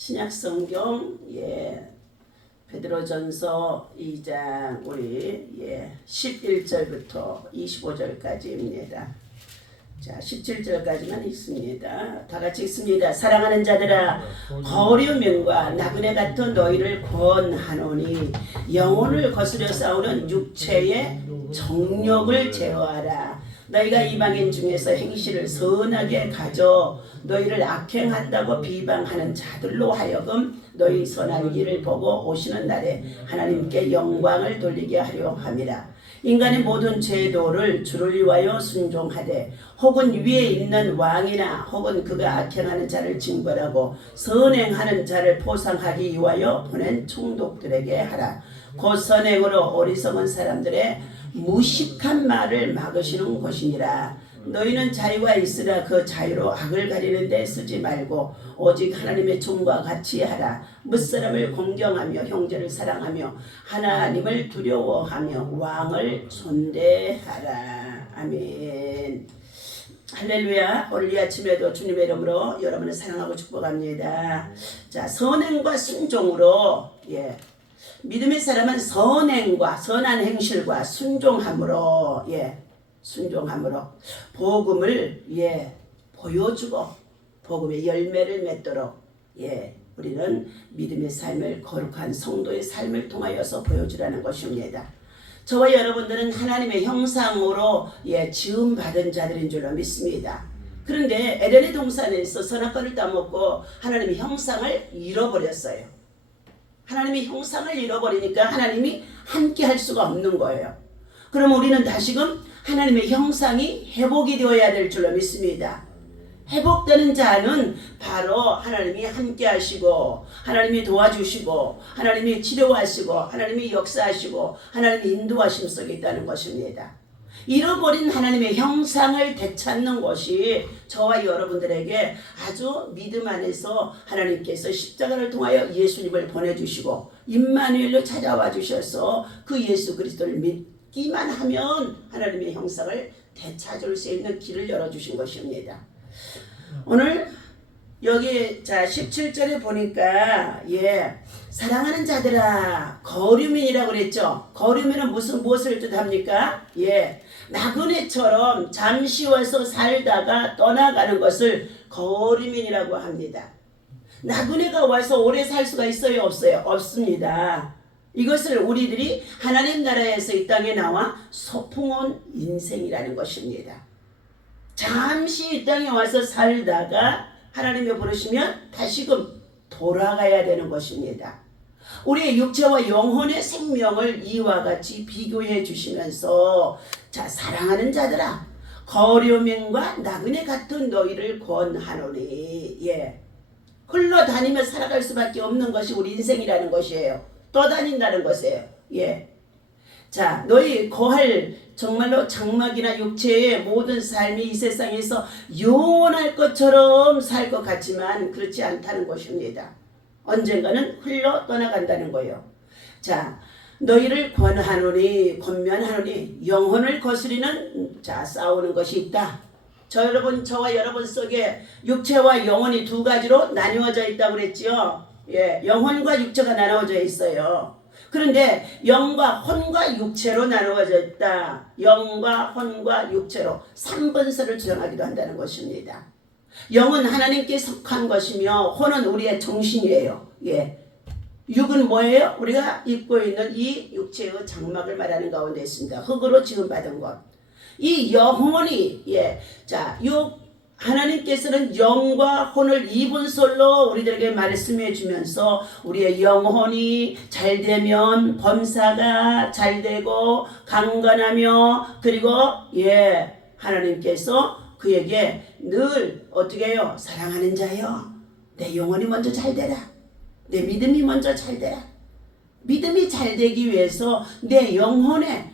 신약 성경 베드로전서 2장 우리 11절부터 25절까지입니다. 자, 17절까지만 읽습니다. 다 같이 읽습니다. 사랑하는 자들아, 거류명과 나그네 같은 너희를 권하노니 영혼을 거스려 싸우는 육체의 정욕을 제어하라. 너희가 이방인 중에서 행실을 선하게 가져 너희를 악행한다고 비방하는 자들로 하여금 너희 선한 길을 보고 오시는 날에 하나님께 영광을 돌리게 하려 함이라. 인간의 모든 제도를 주를 위하여 순종하되 혹은 위에 있는 왕이나 혹은 그가 악행하는 자를 징벌하고 선행하는 자를 포상하기 위하여 보낸 총독들에게 하라. 곧 선행으로 어리석은 사람들의 무식한 말을 막으시는 것이니라. 너희는 자유가 있으라 그 자유로 악을 가리는 데 쓰지 말고 오직 하나님의 종과 같이 하라. 무사람을 공경하며 형제를 사랑하며 하나님을 두려워하며 왕을 존대하라. 아멘. 할렐루야. 오늘 이 아침에도 주님의 이름으로 여러분을 사랑하고 축복합니다. 자, 선행과 순종으로 믿음의 사람은 선행과 선한 행실과 순종함으로 순종함으로 복음을 보여주고 복음의 열매를 맺도록 우리는 믿음의 삶을 거룩한 성도의 삶을 통하여서 보여주라는 것입니다. 저와 여러분들은 하나님의 형상으로 지음 받은 자들인 줄로 믿습니다. 그런데 에덴의 동산에서 선악과를 따먹고 하나님의 형상을 잃어버렸어요. 하나님의 형상을 잃어버리니까 하나님이 함께 할 수가 없는 거예요. 그럼 우리는 다시금 하나님의 형상이 회복이 되어야 될 줄로 믿습니다. 회복되는 자는 바로 하나님이 함께 하시고 하나님이 도와주시고 하나님이 치료하시고 하나님이 역사하시고 하나님이 인도하심 속에 있다는 것입니다. 잃어버린 하나님의 형상을 되찾는 것이 저와 여러분들에게 아주 믿음 안에서 하나님께서 십자가를 통하여 예수님을 보내주시고 임마누엘로 찾아와 주셔서 그 예수 그리스도를 믿기만 하면 하나님의 형상을 되찾을 수 있는 길을 열어주신 것입니다. 오늘 여기 17절에 보니까 사랑하는 자들아 거류민이라고 그랬죠. 거류민은 무엇을 뜻합니까? 나그네처럼 잠시 와서 살다가 떠나가는 것을 거류민이라고 합니다. 나그네가 와서 오래 살 수가 있어요? 없어요? 없습니다. 이것을 우리들이 하나님 나라에서 이 땅에 나와 소풍 인생이라는 것입니다. 잠시 이 땅에 와서 살다가 하나님이 부르시면 다시금 돌아가야 되는 것입니다. 우리의 육체와 영혼의 생명을 이와 같이 비교해 주시면서 자, 사랑하는 자들아 거류민과 나그네 같은 너희를 권하노니 흘러다니며 살아갈 수밖에 없는 것이 우리 인생이라는 것이에요. 떠다닌다는 것이에요. 자, 너희 거할 정말로 장막이나 육체의 모든 삶이 이 세상에서 영원할 것처럼 살 것 같지만 그렇지 않다는 것입니다. 언젠가는 흘러 떠나간다는 거예요. 자, 너희를 권하노니 권면하노니 영혼을 거스리는 싸우는 것이 있다. 저와 여러분 속에 육체와 영혼이 두 가지로 나누어져 있다고 그랬지요. 영혼과 육체가 나누어져 있어요. 그런데 영과 혼과 육체로 나누어져 있다. 영과 혼과 육체로 3분서를 주장하기도 한다는 것입니다. 영은 하나님께 속한 것이며 혼은 우리의 정신이에요. 육은 뭐예요? 우리가 입고 있는 이 육체의 장막을 말하는 가운데 있습니다. 흙으로 지음받은 것. 이 영혼이 하나님께서는 영과 혼을 이분설로 우리들에게 말씀해 주면서 우리의 영혼이 잘되면 범사가 잘되고 강건하며 그리고 하나님께서 그에게 늘 어떻게 해요? 사랑하는 자여 내 영혼이 먼저 잘되라. 내 믿음이 먼저 잘되라. 믿음이 잘되기 위해서 내 영혼에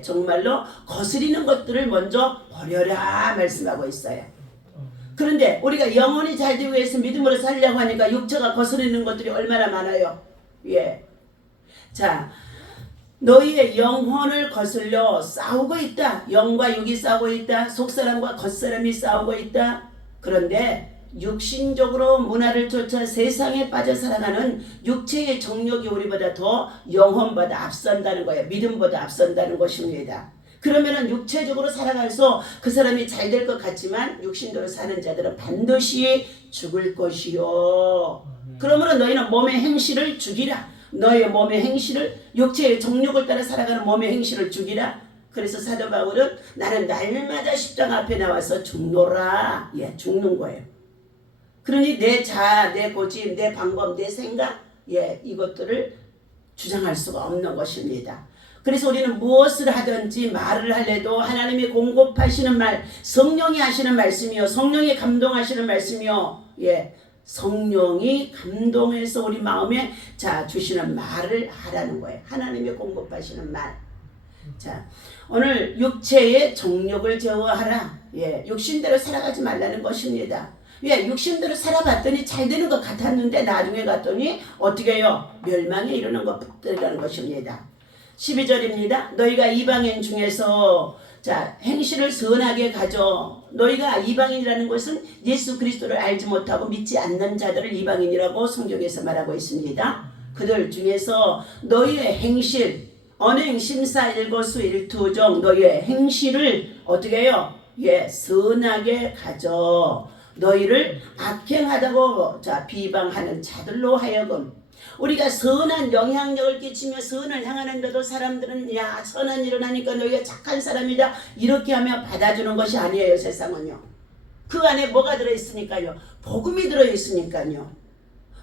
정말로 거스리는 것들을 먼저 버려라 말씀하고 있어요. 그런데 우리가 영혼이 잘되기 위해서 믿음으로 살려고 하니까 육체가 거스르는 것들이 얼마나 많아요. 자, 너희의 영혼을 거슬려 싸우고 있다. 영과 육이 싸우고 있다. 속사람과 겉사람이 싸우고 있다. 그런데 육신적으로 문화를 쫓아 세상에 빠져 살아가는 육체의 정욕이 우리보다 더 영혼보다 앞선다는 거예요. 믿음보다 앞선다는 것입니다. 그러면은 육체적으로 살아가서 그 사람이 잘 될 것 같지만 육신대로 사는 자들은 반드시 죽을 것이요. 그러므로 너희는 몸의 행실을 죽이라. 너의 몸의 행실을, 육체의 정욕을 따라 살아가는 몸의 행실을 죽이라. 그래서 사도 바울은 나는 날마다 십자가 앞에 나와서 죽노라. 예, 죽는 거예요. 그러니 내 자아, 내 고집, 내 방법, 내 생각, 예, 이것들을 주장할 수가 없는 것입니다. 그래서 우리는 무엇을 하든지 말을 할래도 하나님이 공급하시는 말, 성령이 하시는 말씀이요, 성령이 감동하시는 말씀이요, 예, 성령이 감동해서 우리 마음에 자 주시는 말을 하라는 거예요. 하나님이 공급하시는 말. 자, 오늘 육체의 정욕을 제어하라. 예, 육신대로 살아가지 말라는 것입니다. 예, 육신대로 살아봤더니 잘 되는 것 같았는데 나중에 갔더니 어떻게 해요? 멸망에 이르는 것들이라는 것입니다. 12절입니다. 너희가 이방인 중에서 자 행실을 선하게 가져. 너희가 이방인이라는 것은 예수 그리스도를 알지 못하고 믿지 않는 자들을 이방인이라고 성경에서 말하고 있습니다. 그들 중에서 너희의 행실, 언행, 심사, 일거수, 일투정, 너희의 행실을 어떻게 해요? 예, 선하게 가져. 너희를 악행하다고 자 비방하는 자들로 하여금 우리가 선한 영향력을 끼치며 선을 향하는데도 사람들은 야 선한 일을 하니까 너희가 착한 사람이다 이렇게 하며 받아주는 것이 아니에요. 세상은요. 그 안에 뭐가 들어있으니까요. 복음이 들어있으니까요.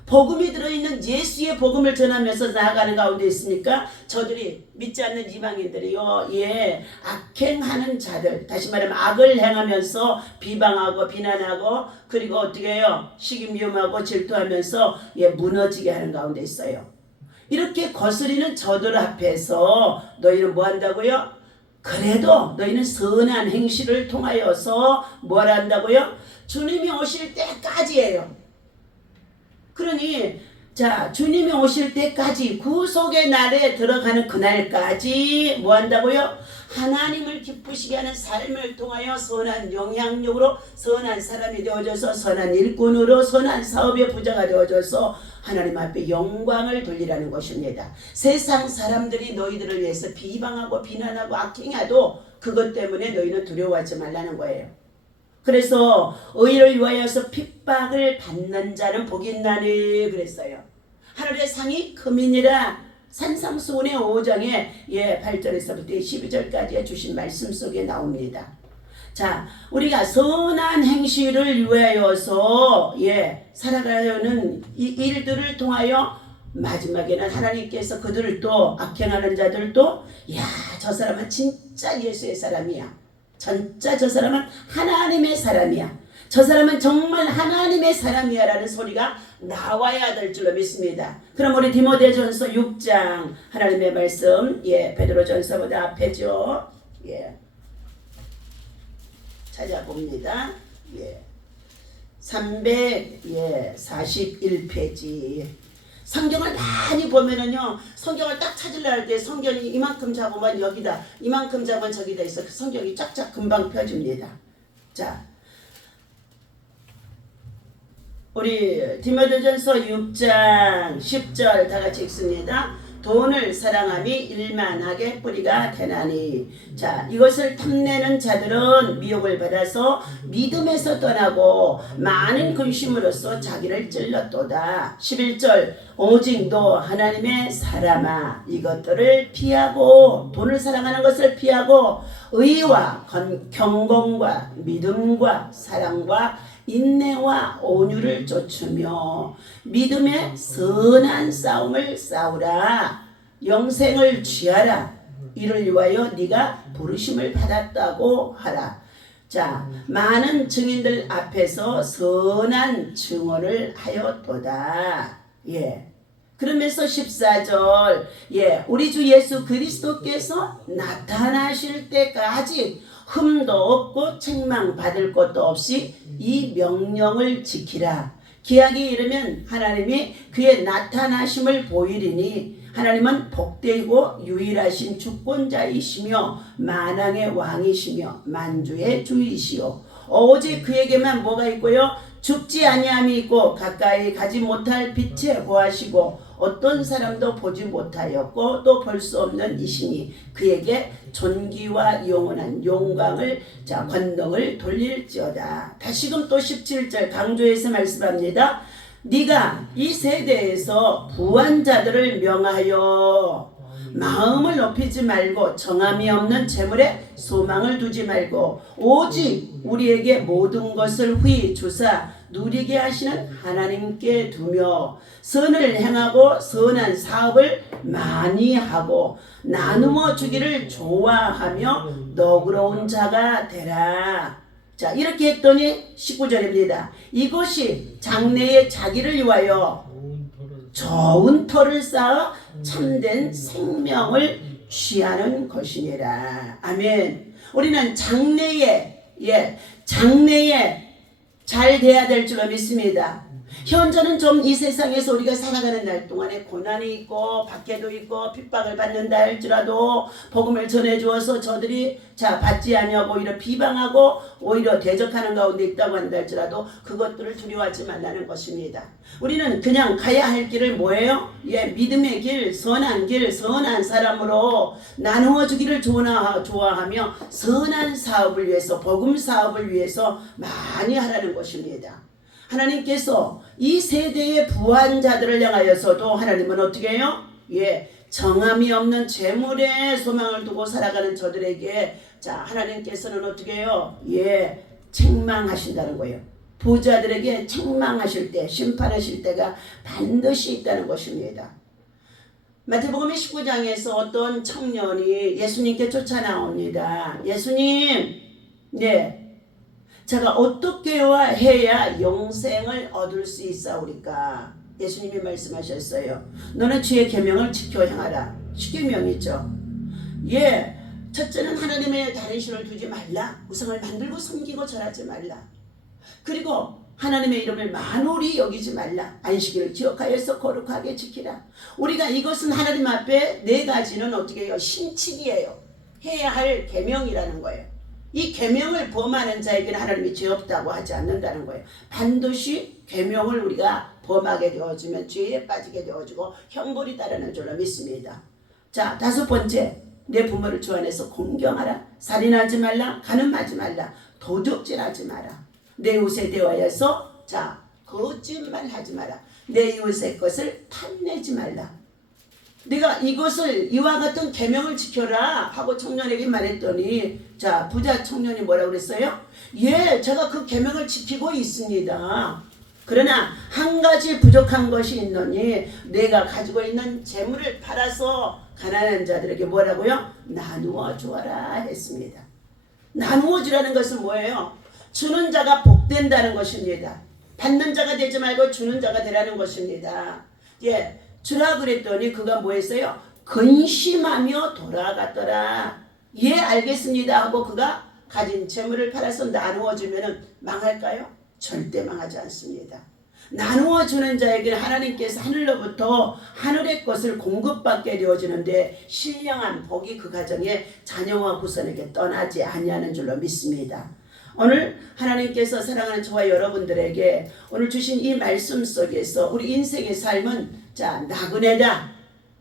복음이 들어있는 예수의 복음을 전하면서 나아가는 가운데 있으니까 저들이 믿지 않는 이방인들이요, 예, 악행하는 자들, 다시 말하면 악을 행하면서 비방하고 비난하고 그리고 어떻게 해요? 시기미움하고 질투하면서 예, 무너지게 하는 가운데 있어요. 이렇게 거스리는 저들 앞에서 너희는 뭐 한다고요? 그래도 너희는 선한 행실을 통하여서 뭘 한다고요? 주님이 오실 때까지예요. 그러니 자 주님이 오실 때까지 구속의 날에 들어가는 그날까지 뭐 한다고요? 하나님을 기쁘시게 하는 삶을 통하여 선한 영향력으로 선한 사람이 되어져서 선한 일꾼으로 선한 사업의 부자가 되어져서 하나님 앞에 영광을 돌리라는 것입니다. 세상 사람들이 너희들을 위해서 비방하고 비난하고 악행해도 그것 때문에 너희는 두려워하지 말라는 거예요. 그래서 의를 위하여서 핍박을 받는 자는 복이 있나니 그랬어요. 하늘의 상이 금이니라. 산상수훈의 5장에 예, 8절에서부터 12절까지 주신 말씀 속에 나옵니다. 자, 우리가 선한 행실을 위하여서 예, 살아가려는 이 일들을 통하여 마지막에는 하나님께서 그들을 또 악행하는 자들도 야, 저 사람은 진짜 예수의 사람이야. 진짜 저 사람은 하나님의 사람이야. 저 사람은 정말 하나님의 사람이야 라는 소리가 나와야 될 줄로 믿습니다. 그럼 우리 디모데전서 6장 하나님의 말씀 예, 베드로전서보다 앞에죠. 예, 찾아봅니다. 예, 341페이지. 성경을 많이 보면은요, 성경을 딱 찾으려 할 때 성경이 이만큼 잡으면 여기다, 이만큼 잡으면 저기다 있어. 그 성경이 쫙쫙 금방 펴집니다. 자, 우리 디모데전서 6장 10절 다 같이 읽습니다. 돈을 사랑함이 일만하게 뿌리가 되나니. 자, 이것을 탐내는 자들은 미혹을 받아서 믿음에서 떠나고 많은 근심으로써 자기를 찔렀도다. 11절 오직 너 하나님의 사람아 이것들을 피하고 돈을 사랑하는 것을 피하고 의와 경건과 믿음과 사랑과 인내와 온유를 쫓으며 믿음의 선한 싸움을 싸우라. 영생을 취하라. 이를 위하여 네가 부르심을 받았다고 하라. 자, 많은 증인들 앞에서 선한 증언을 하였도다. 예. 그러면서 14절 예, 우리 주 예수 그리스도께서 나타나실 때까지 흠도 없고 책망받을 것도 없이 이 명령을 지키라. 기약이 이르면 하나님이 그의 나타나심을 보이리니 하나님은 복되고 유일하신 주권자이시며 만왕의 왕이시며 만주의 주이시오. 오직 그에게만 뭐가 있고요? 죽지 아니함이 있고 가까이 가지 못할 빛에 거하시고 어떤 사람도 보지 못하였고 또 볼 수 없는 이시니 그에게 존귀와 영원한 영광을 권능을 돌릴지어다. 다시금 또 17절 강조해서 말씀합니다. 네가 이 세대에서 부한 자들을 명하여 마음을 높이지 말고 정함이 없는 재물에 소망을 두지 말고 오직 우리에게 모든 것을 후히 주사 누리게 하시는 하나님께 두며 선을 행하고 선한 사업을 많이 하고 나누어 주기를 좋아하며 너그러운 자가 되라. 자, 이렇게 했더니 19절입니다. 이것이 장래에 자기를 위하여 좋은 터를 쌓아 참된 생명을 취하는 것이니라. 아멘. 우리는 장래에 잘 돼야 될 줄로 믿습니다. 현재는 좀 이 세상에서 우리가 살아가는 날 동안에 고난이 있고 박해도 있고 핍박을 받는다 할지라도 복음을 전해주어서 저들이 받지 아니하고 오히려 비방하고 오히려 대적하는 가운데 있다고 한다 할지라도 그것들을 두려워하지 말라는 것입니다. 우리는 그냥 가야 할 길을 뭐예요? 믿음의 길, 선한 사람으로 나누어 주기를 좋아하며 선한 사업을 위해서 복음 사업을 위해서 많이 하라는 것입니다. 하나님께서 이 세대의 부한 자들을 향하여서도 하나님은 어떻게 해요? 정함이 없는 재물에 소망을 두고 살아가는 저들에게 하나님께서는 어떻게 해요? 책망하신다는 거예요. 부자들에게 책망하실 때, 심판하실 때가 반드시 있다는 것입니다. 마태복음 19장에서 어떤 청년이 예수님께 쫓아 나옵니다. 예수님, 제가 어떻게 해야 영생을 얻을 수 있사오리까? 예수님이 말씀하셨어요. 너는 주의 계명을 지켜 행하라. 십계명이죠. 첫째는 하나님의 다른 신을 두지 말라. 우상을 만들고 섬기고 절하지 말라. 그리고 하나님의 이름을 만홀히 여기지 말라. 안식일을 기억하여서 거룩하게 지키라. 우리가 이것은 하나님 앞에 4가지는 어떻게 해요? 신칙이에요. 해야 할 계명이라는 거예요. 이 계명을 범하는 자에게는 하나님이 죄 없다고 하지 않는다는 거예요. 반드시 계명을 우리가 범하게 되어지면 죄에 빠지게 되어지고 형벌이 따르는 줄로 믿습니다. 자, 5번째, 내 부모를 주 안에서 공경하라. 살인하지 말라. 간음하지 말라. 도둑질하지 마라. 내 이웃에 대하여서 거짓말 하지 마라. 내 이웃의 것을 탐내지 말라. 내가 이것을 이와 같은 계명을 지켜라 하고 청년에게 말했더니 부자 청년이 뭐라고 그랬어요? 제가 그 계명을 지키고 있습니다. 그러나 한 가지 부족한 것이 있노니 내가 가지고 있는 재물을 팔아서 가난한 자들에게 뭐라고요? 나누어 주어라 했습니다. 나누어 주라는 것은 뭐예요? 주는 자가 복된다는 것입니다. 받는 자가 되지 말고 주는 자가 되라는 것입니다. 주라 그랬더니 그가 뭐 했어요? 근심하며 돌아갔더라. 알겠습니다 하고 그가 가진 재물을 팔아서 나누어 주면 망할까요? 절대 망하지 않습니다. 나누어 주는 자에게는 하나님께서 하늘로부터 하늘의 것을 공급받게 되어지는데 신령한 복이 그 가정의 자녀와 후손에게 떠나지 아니하는 줄로 믿습니다. 오늘 하나님께서 사랑하는 저와 여러분들에게 오늘 주신 이 말씀 속에서 우리 인생의 삶은 나그네다,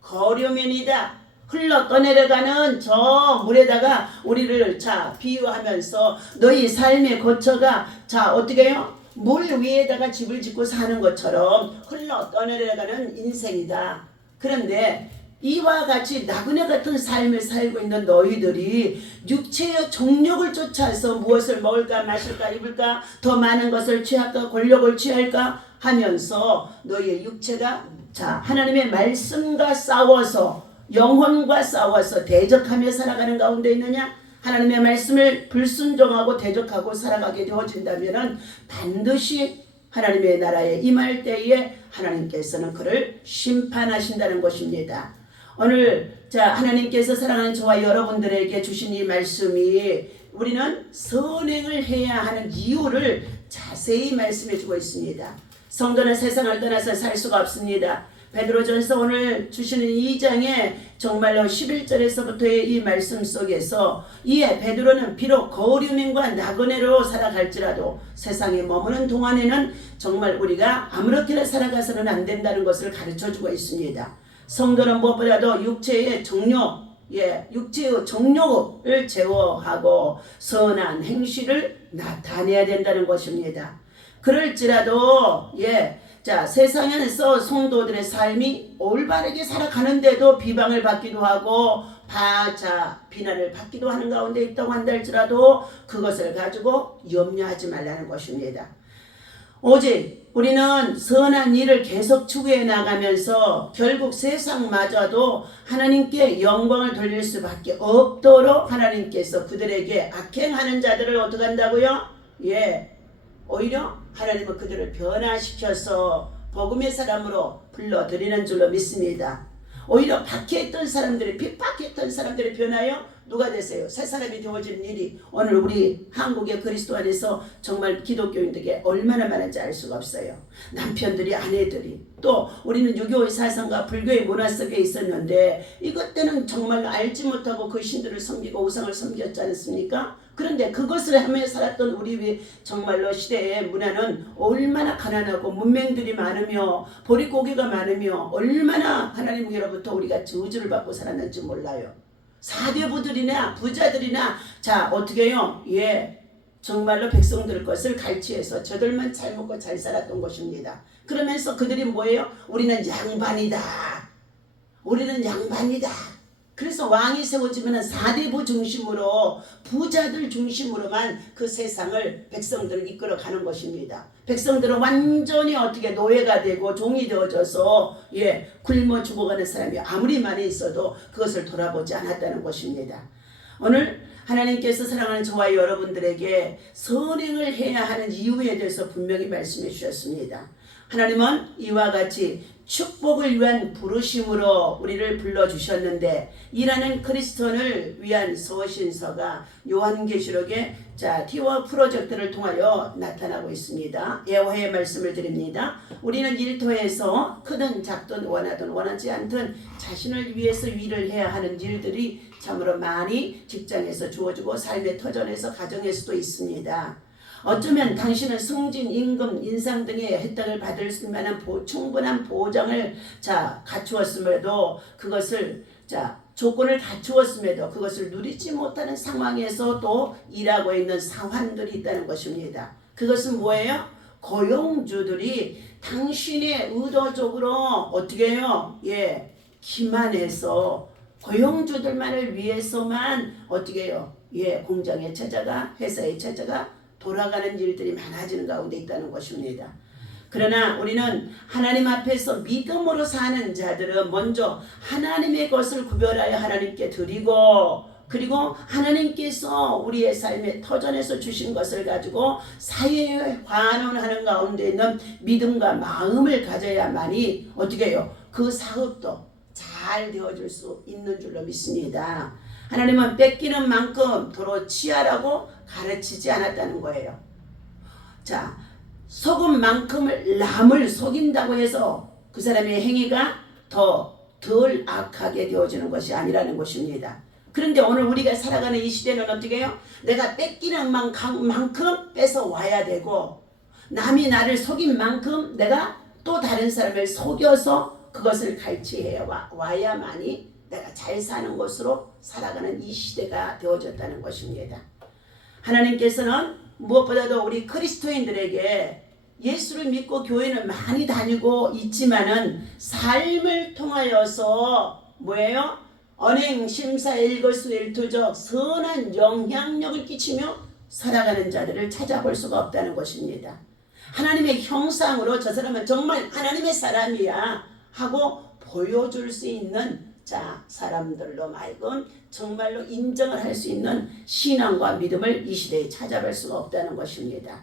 거류면이다, 흘러 떠내려가는 저 물에다가 우리를 비유하면서 너희 삶의 거처가 어떻게 해요? 물 위에다가 집을 짓고 사는 것처럼 흘러 떠내려가는 인생이다. 그런데 이와 같이 나그네 같은 삶을 살고 있는 너희들이 육체의 정욕을 쫓아서 무엇을 먹을까 마실까 입을까 더 많은 것을 취할까 권력을 취할까 하면서 너희의 육체가 하나님의 말씀과 싸워서 영혼과 싸워서 대적하며 살아가는 가운데 있느냐? 하나님의 말씀을 불순종하고 대적하고 살아가게 되어진다면 반드시 하나님의 나라에 임할 때에 하나님께서는 그를 심판하신다는 것입니다. 오늘 하나님께서 사랑하는 저와 여러분들에게 주신 이 말씀이 우리는 선행을 해야 하는 이유를 자세히 말씀해 주고 있습니다. 성도는 세상을 떠나서 살 수가 없습니다. 베드로전서 오늘 주시는 2장에 정말로 11절에서부터의 이 말씀 속에서 이에 베드로는 비록 거류민과 나그네로 살아갈지라도 세상에 머무는 동안에는 정말 우리가 아무렇게나 살아가서는 안 된다는 것을 가르쳐주고 있습니다. 성도는 무엇보다도 육체의 정욕을 제어하고 선한 행실을 나타내야 된다는 것입니다. 그럴지라도 세상에서 성도들의 삶이 올바르게 살아가는데도 비방을 받기도 하고 비난을 받기도 하는 가운데 있다고 한다 할지라도 그것을 가지고 염려하지 말라는 것입니다. 오직 우리는 선한 일을 계속 추구해 나가면서 결국 세상마저도 하나님께 영광을 돌릴 수밖에 없도록 하나님께서 그들에게 악행하는 자들을 어떻게 한다고요? 오히려 하나님은 그들을 변화시켜서 복음의 사람으로 불러들이는 줄로 믿습니다. 오히려 박해했던 사람들이, 핍박했던 사람들이 변하여 누가 되세요? 새 사람이 되어지는 일이 오늘 우리 한국의 그리스도 안에서 정말 기독교인들에게 얼마나 많은지 알 수가 없어요. 남편들이, 아내들이, 또 우리는 유교의 사상과 불교의 문화 속에 있었는데 이것 때는 정말 알지 못하고 그 신들을 섬기고 우상을 섬겼지 않습니까? 그런데 그것을 하며 살았던 우리 정말로 시대의 문화는 얼마나 가난하고 문맹들이 많으며 보릿고개가 많으며 얼마나 하나님으로부터 우리가 저주를 받고 살았는지 몰라요. 사대부들이나 부자들이나 어떻게 해요? 정말로 백성들 것을 갈취해서 저들만 잘 먹고 잘 살았던 것입니다. 그러면서 그들이 뭐예요? 우리는 양반이다. 우리는 양반이다. 그래서 왕이 세워지면 사대부 중심으로 부자들 중심으로만 그 세상을 백성들을 이끌어가는 것입니다. 백성들은 완전히 어떻게 노예가 되고 종이 되어져서 굶어 죽어가는 사람이 아무리 많이 있어도 그것을 돌아보지 않았다는 것입니다. 오늘 하나님께서 사랑하는 저와 여러분들에게 선행을 해야 하는 이유에 대해서 분명히 말씀해 주셨습니다. 하나님은 이와 같이 축복을 위한 부르심으로 우리를 불러주셨는데 이라는 그리스도인을 위한 서신서가 요한계시록의 티워 프로젝트를 통하여 나타나고 있습니다. 예호의 말씀을 드립니다. 우리는 일터에서 크든 작든 원하든 원하지 않든 자신을 위해서 일을 해야 하는 일들이 참으로 많이 직장에서 주어지고 삶의 터전에서 가정에서도 있습니다. 어쩌면 당신은 승진, 임금, 인상 등의 혜택을 받을 수 만한 충분한 보장을 갖추었음에도 그것을 조건을 갖추었음에도 그것을 누리지 못하는 상황에서 또 일하고 있는 사환들이 있다는 것입니다. 그것은 뭐예요? 고용주들이 당신의 의도적으로 어떻게 해요? 기만해서 고용주들만을 위해서만 어떻게 해요? 공장에 찾아가, 회사에 찾아가 돌아가는 일들이 많아지는 가운데 있다는 것입니다. 그러나 우리는 하나님 앞에서 믿음으로 사는 자들은 먼저 하나님의 것을 구별하여 하나님께 드리고 그리고 하나님께서 우리의 삶의 터전에서 주신 것을 가지고 사회에 환원하는 가운데 있는 믿음과 마음을 가져야만이 어떻게 해요? 그 사업도 잘 되어줄 수 있는 줄로 믿습니다. 하나님은 뺏기는 만큼 도로 취하라고 가르치지 않았다는 거예요. 속은만큼을 남을 속인다고 해서 그 사람의 행위가 덜 악하게 되어지는 것이 아니라는 것입니다. 그런데 오늘 우리가 살아가는 이 시대는 어떻게 해요? 내가 뺏기는 만큼 뺏어 와야 되고 남이 나를 속인 만큼 내가 또 다른 사람을 속여서 그것을 갈취해 와야만이 내가 잘 사는 것으로 살아가는 이 시대가 되어졌다는 것입니다. 하나님께서는 무엇보다도 우리 그리스도인들에게 예수를 믿고 교회는 많이 다니고 있지만은 삶을 통하여서 뭐예요? 언행, 심사, 일거수일투족 선한 영향력을 끼치며 살아가는 자들을 찾아볼 수가 없다는 것입니다. 하나님의 형상으로 저 사람은 정말 하나님의 사람이야 하고 보여줄 수 있는 사람들로 말고 정말로 인정을 할 수 있는 신앙과 믿음을 이 시대에 찾아볼 수가 없다는 것입니다.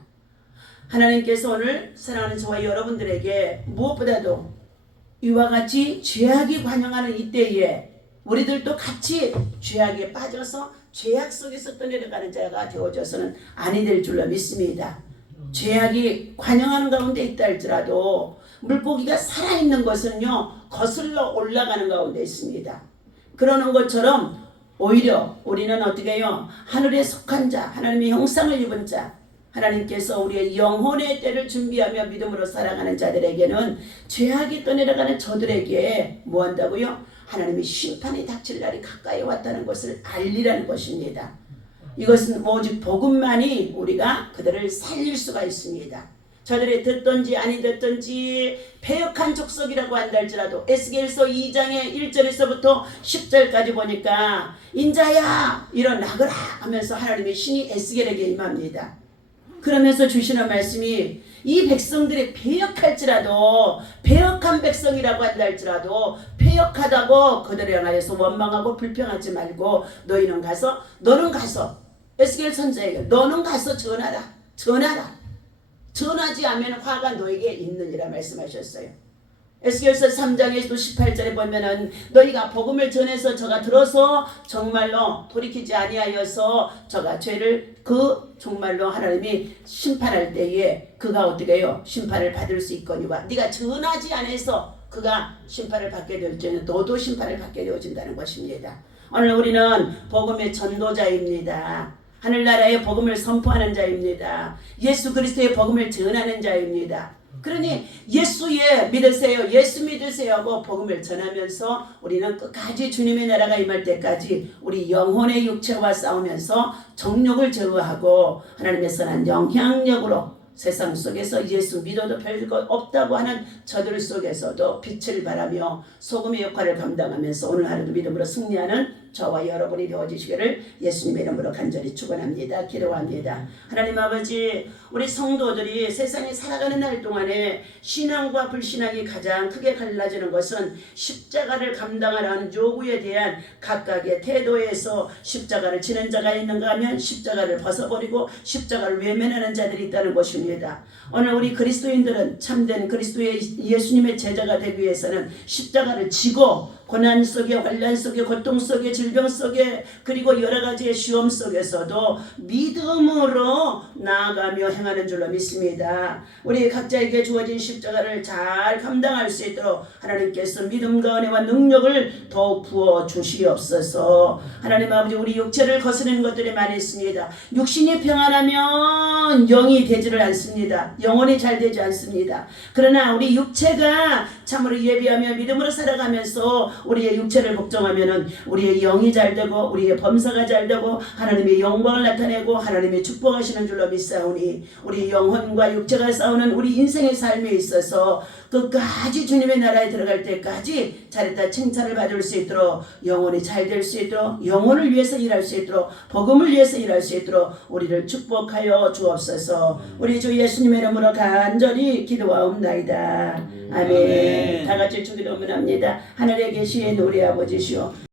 하나님께서 오늘 사랑하는 저와 여러분들에게 무엇보다도 이와 같이 죄악이 관영하는 이때에 우리들도 같이 죄악에 빠져서 죄악 속에서 떠내려가는 자가 되어져서는 아니 될 줄로 믿습니다. 죄악이 관영하는 가운데 있다 할지라도 물고기가 살아있는 것은요 거슬러 올라가는 가운데 있습니다. 그러는 것처럼 오히려 우리는 어떻게 해요? 하늘에 속한 자, 하나님의 형상을 입은 자, 하나님께서 우리의 영혼의 때를 준비하며 믿음으로 살아가는 자들에게는 죄악이 떠내려가는 저들에게 뭐 한다고요? 하나님의 심판이 닥칠 날이 가까이 왔다는 것을 알리라는 것입니다. 이것은 오직 복음만이 우리가 그들을 살릴 수가 있습니다. 저들이 듣든지 아니 듣든지 패역한 족속이라고 한다 할지라도 에스겔서 2장의 1절에서부터 10절까지 보니까 인자야 일어나거라 하면서 하나님의 신이 에스겔에게 임합니다. 그러면서 주시는 말씀이 이 백성들이 패역할지라도 패역한 백성이라고 한다 할지라도 패역하다고 그들을 향하여서 원망하고 불평하지 말고 너는 가서 에스겔 선지자에게 너는 가서 전하라. 전하지 않으면 화가 너에게 있느니라 말씀하셨어요. 에스겔서 3장에서도 18절에 보면은 너희가 복음을 전해서 저가 들어서 정말로 돌이키지 아니하여서 저가 죄를 정말로 하나님이 심판할 때에 그가 어떻게 해요? 심판을 받을 수 있거니와 네가 전하지 않아서 그가 심판을 받게 될 때는 너도 심판을 받게 되어진다는 것입니다. 오늘 우리는 복음의 전도자입니다. 하늘나라의 복음을 선포하는 자입니다. 예수 그리스도의 복음을 전하는 자입니다. 그러니 예수 믿으세요 하고 복음을 전하면서 우리는 끝까지 주님의 나라가 임할 때까지 우리 영혼의 육체와 싸우면서 정욕을 제어하고 하나님의 선한 영향력으로 세상 속에서 예수 믿어도 별것 없다고 하는 저들 속에서도 빛을 발하며 소금의 역할을 감당하면서 오늘 하루도 믿음으로 승리하는 저와 여러분이 되어주시기를 예수님의 이름으로 간절히 축원합니다. 기도합니다. 하나님 아버지, 우리 성도들이 세상에 살아가는 날 동안에 신앙과 불신앙이 가장 크게 갈라지는 것은 십자가를 감당하라는 요구에 대한 각각의 태도에서 십자가를 지는 자가 있는가 하면 십자가를 벗어버리고 십자가를 외면하는 자들이 있다는 것입니다. 오늘 우리 그리스도인들은 참된 그리스도의 예수님의 제자가 되기 위해서는 십자가를 지고 고난 속에 환난 속에 고통 속에 질병 속에 그리고 여러 가지의 시험 속에서도 믿음으로 나아가며 행하는 줄로 믿습니다. 우리 각자에게 주어진 십자가를 잘 감당할 수 있도록 하나님께서 믿음과 은혜와 능력을 더욱 부어 주시옵소서. 하나님 아버지, 우리 육체를 거스르는 것들이 많이 있습니다. 육신이 평안하면 영이 되지를 않습니다. 영혼이 잘 되지 않습니다. 그러나 우리 육체가 참으로 예비하며 믿음으로 살아가면서 우리의 육체를 복종하면은 우리의 영이 잘 되고 우리의 범사가 잘 되고 하나님의 영광을 나타내고 하나님의 축복하시는 줄로 믿사오니 우리 영혼과 육체가 싸우는 우리 인생의 삶에 있어서 끝까지 주님의 나라에 들어갈 때까지 잘했다 칭찬을 받을 수 있도록 영혼이 잘 될 수 있도록 영혼을 위해서 일할 수 있도록 복음을 위해서 일할 수 있도록 우리를 축복하여 주옵소서. 우리 주 예수님의 이름으로 간절히 기도하옵나이다. 아멘. 다 같이 주기도문합니다. 하늘에 계신 우리 아버지시오